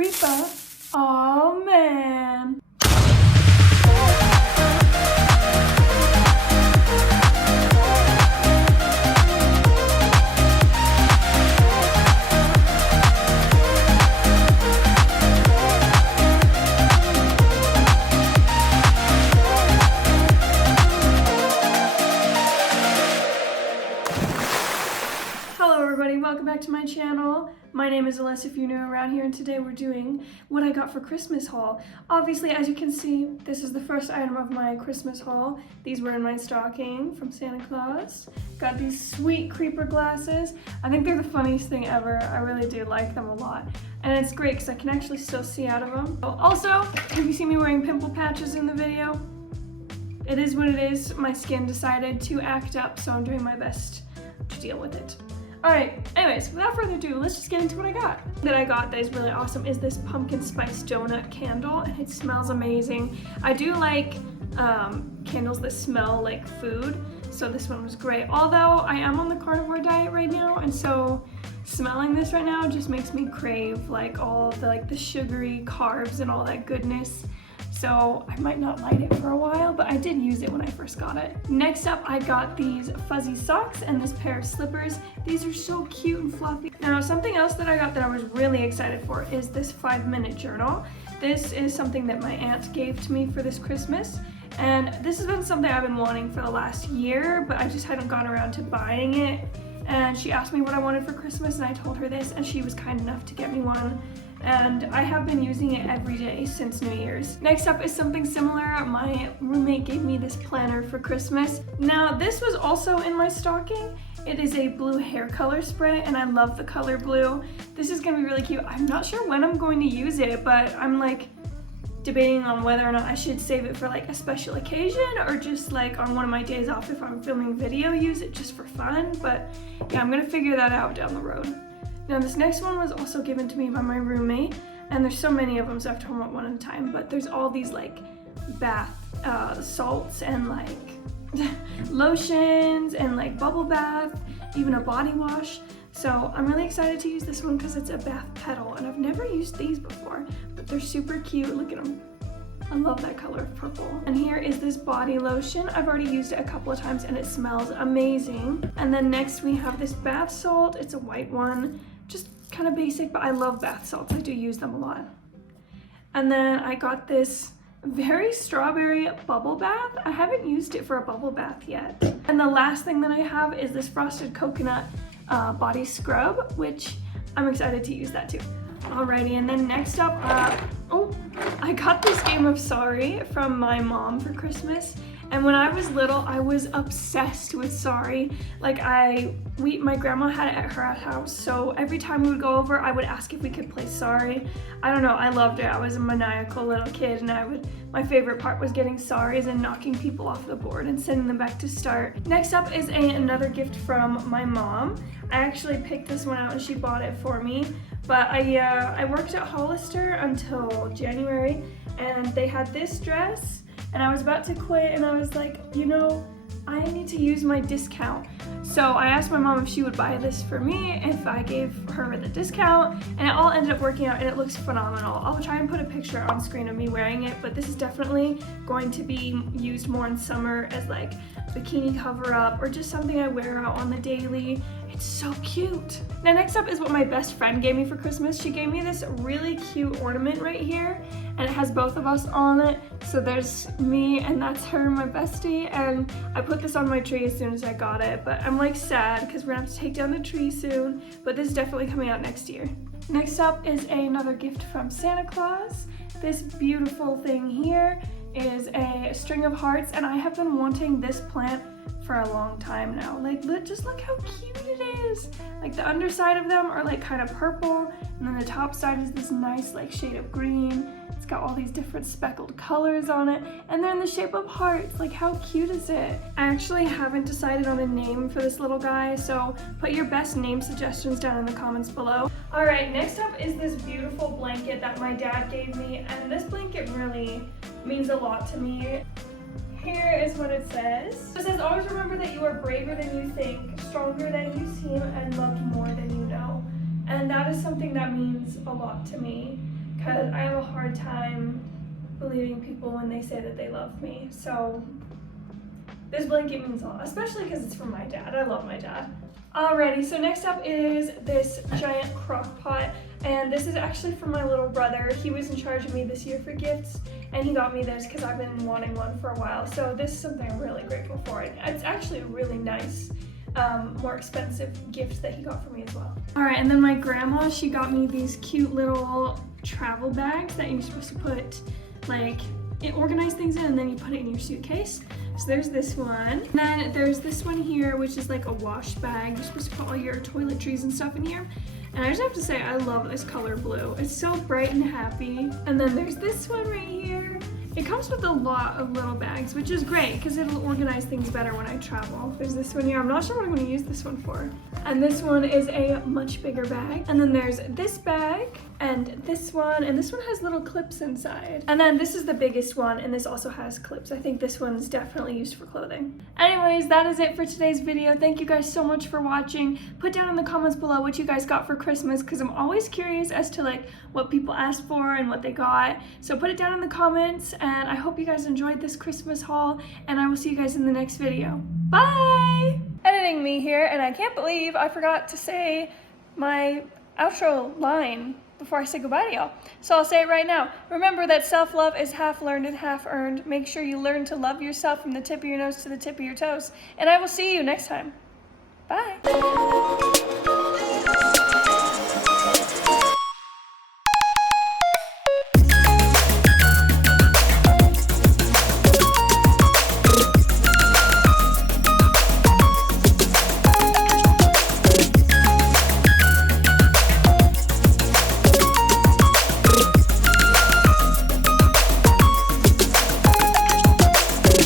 creeper. Oh man. Welcome back to my channel. My name is Alyssa if you're new around here, and today we're doing what I got for Christmas haul. Obviously, as you can see, this is the first item of my Christmas haul. These were in my stocking from Santa Claus. Got these sweet creeper glasses. I think they're the funniest thing ever. I really do like them a lot. And it's great because I can actually still see out of them. Also, have you seen me wearing pimple patches in the video? It is what it is. My skin decided to act up, so I'm doing my best to deal with it. Alright, anyways, without further ado, let's just get into what I got. That I got that is really awesome is this pumpkin spice donut candle, and it smells amazing. I do like candles that smell like food, so this one was great. Although I am on the carnivore diet right now, and so smelling this right now just makes me crave like all of the sugary carbs and all that goodness. So I might not light it for a while, but I did use it when I first got it. Next up, I got these fuzzy socks and this pair of slippers. These are so cute and fluffy. Now, something else that I got that I was really excited for is this 5-minute journal. This is something that my aunt gave to me for this Christmas. And this has been something I've been wanting for the last year, but I just hadn't gotten around to buying it. And she asked me what I wanted for Christmas, and I told her this, and she was kind enough to get me one. And I have been using it every day since New Year's. Next up is something similar. My roommate gave me this planner for Christmas. Now, this was also in my stocking. It is a blue hair color spray, and I love the color blue. This is gonna be really cute. I'm not sure when I'm going to use it, but I'm like debating on whether or not I should save it for like a special occasion or just like on one of my days off if I'm filming a video, use it just for fun. But yeah, I'm gonna figure that out down the road. Now this next one was also given to me by my roommate, and there's so many of them, so I have to hold up one at a time, but there's all these like bath salts and like lotions and like bubble bath, even a body wash. So I'm really excited to use this one because it's a bath petal, and I've never used these before, but they're super cute. Look at them. I love that color of purple. And here is this body lotion. I've already used it a couple of times and it smells amazing. And then next we have this bath salt. It's a white one, just kind of basic, but I love bath salts. I do use them a lot. And then I got this very strawberry bubble bath. I haven't used it for a bubble bath yet. And the last thing that I have is this frosted coconut body scrub, which I'm excited to use that too. Alrighty, and then next up, I got this game of Sorry from my mom for Christmas. And when I was little, I was obsessed with Sorry. Like my grandma had it at her house, so every time we would go over, I would ask if we could play Sorry. I don't know, I loved it. I was a maniacal little kid, and my favorite part was getting Sorries and knocking people off the board and sending them back to start. Next up is another gift from my mom. I actually picked this one out and she bought it for me. But I worked at Hollister until January, and they had this dress, and I was about to quit, and I was like, you know, I need to use my discount. So I asked my mom if she would buy this for me if I gave her the discount, and it all ended up working out, and it looks phenomenal. I'll try and put a picture on screen of me wearing it, but this is definitely going to be used more in summer as like bikini cover up or just something I wear out on the daily. It's so cute. Now next up is what my best friend gave me for Christmas. She gave me this really cute ornament right here, and it has both of us on it. So there's me and that's her, my bestie, and I put this on my tree as soon as I got it, but I'm like sad because we're gonna have to take down the tree soon, but this is definitely coming out next year. Next up is another gift from Santa Claus. This beautiful thing here is a string of hearts, and I have been wanting this plant for a long time now. Like, just look how cute it is. Like the underside of them are like kind of purple, and then the top side is this nice like shade of green. It's got all these different speckled colors on it, and they're in the shape of hearts. Like, how cute is it? I actually haven't decided on a name for this little guy, so put your best name suggestions down in the comments below. All right, next up is this beautiful blanket that my dad gave me, and this blanket really means a lot to me. Here is what it says. It says, always remember that you are braver than you think, stronger than you seem, and loved more than you know. And that is something that means a lot to me. because I have a hard time believing people when they say that they love me. So this blanket means a lot, especially because it's from my dad. I love my dad. Alrighty, so next up is this giant crock pot, and this is actually from my little brother. He was in charge of me this year for gifts, and he got me this because I've been wanting one for a while. So this is something I'm really grateful for. It's actually a really nice, more expensive gift that he got for me as well. Alright, and then my grandma, she got me these cute little travel bags that you're supposed to put, like, organize things in, and then you put it in your suitcase. So there's this one. And then there's this one here, which is like a wash bag. You're supposed to put all your toiletries and stuff in here. And I just have to say, I love this color blue. It's so bright and happy. And then there's this one right here. It comes with a lot of little bags, which is great because it'll organize things better when I travel. There's this one here. I'm not sure what I'm going to use this one for. And this one is a much bigger bag. And then there's this bag and this one has little clips inside. And then this is the biggest one, and this also has clips. I think this one's definitely used for clothing. Anyways, that is it for today's video. Thank you guys so much for watching. Put down in the comments below what you guys got for Christmas, because I'm always curious as to like what people asked for and what they got. So put it down in the comments, and I hope you guys enjoyed this Christmas haul, and I will see you guys in the next video. Bye! Editing me here, and I can't believe I forgot to say my outro line before I say goodbye to y'all. So I'll say it right now. Remember that self-love is half learned and half earned. Make sure you learn to love yourself from the tip of your nose to the tip of your toes. And I will see you next time. Bye.